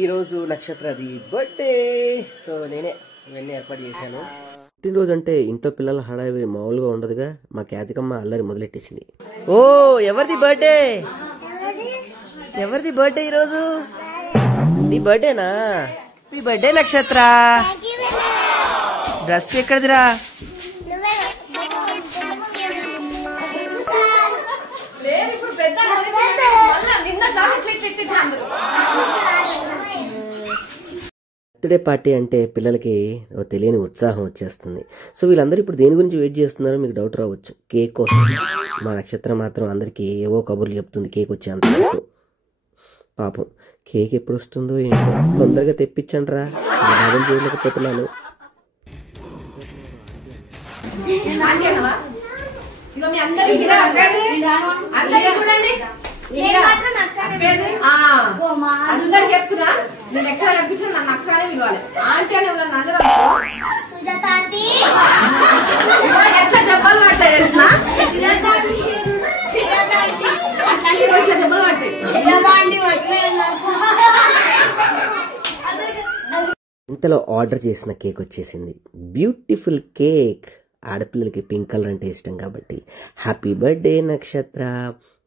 ఈ రోజు నక్షత్రది birthday. So నేనే ఇవన్నీ ఏర్పాటు చేశాను. పుట్టినరోజు అంటే ఇంట్లో పిల్లల హడావిడి మామూలుగా ఉండదుగా. మా ఖ్యాతికమ్మ అల్లరి మొదలెట్టేసింది. ఓ ఎవరిది బర్త్డే? ఎవరిది బర్త్డే ఈరోజు? నీ బర్త్డేనా? నీ బర్త్డే నక్షత్ర. డ్రెస్ ఎక్కడిదిరా? బర్త్డే పార్టీ అంటే పిల్లలకి తెలియని ఉత్సాహం వచ్చేస్తుంది. సో వీళ్ళందరూ ఇప్పుడు దేని గురించి వెయిట్ చేస్తున్నారో మీకు డౌట్ రావచ్చు. కేక్ కోసం. మా నక్షత్రం మాత్రం అందరికీ ఏవో కబుర్లు చెప్తుంది కేక్ వచ్చేంత. పాపం కేక్ ఎప్పుడు వస్తుందో ఏంటో, తొందరగా తెప్పించండి రా, బాధలు చేయలేకపోతున్నాను. అందరు చెప్తున్నా, నేను ఎక్కడ కనిపించాను నన్ను అక్కడే పిలవాలి. ఆంటీ అని నన్ను ఎట్లా దెబ్బలు పడతాయి తెలిసిన, ఇట్లా దెబ్బలు పడతాయి. ఇంతలో ఆర్డర్ చేసిన కేక్ వచ్చేసింది. Beautiful cake. ఆడపిల్లలకి పింక్ కలర్ అంటే ఇష్టం కాబట్టి హ్యాపీ బర్త్డే నక్షత్ర.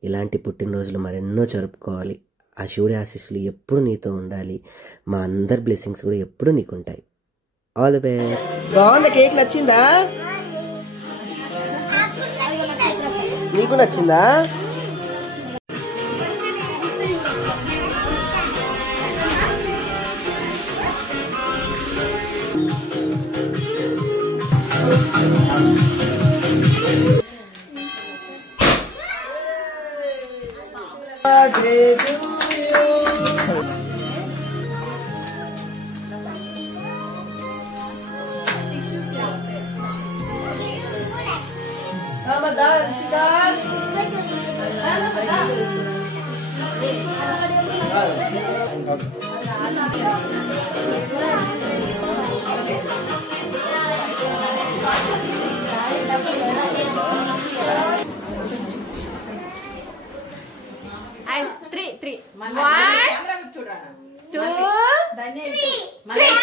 ఇలాంటి పుట్టినరోజులు మరెన్నో జరుపుకోవాలి. ఆ శివుడి ఆశీస్సులు ఎప్పుడు నీతో ఉండాలి. మా అందరి బ్లెస్సింగ్స్ కూడా ఎప్పుడు నీకుంటాయి. All the best. బాగుంది కేక్. నచ్చిందా? నీకు నచ్చిందా? Three. 1, 2, 3.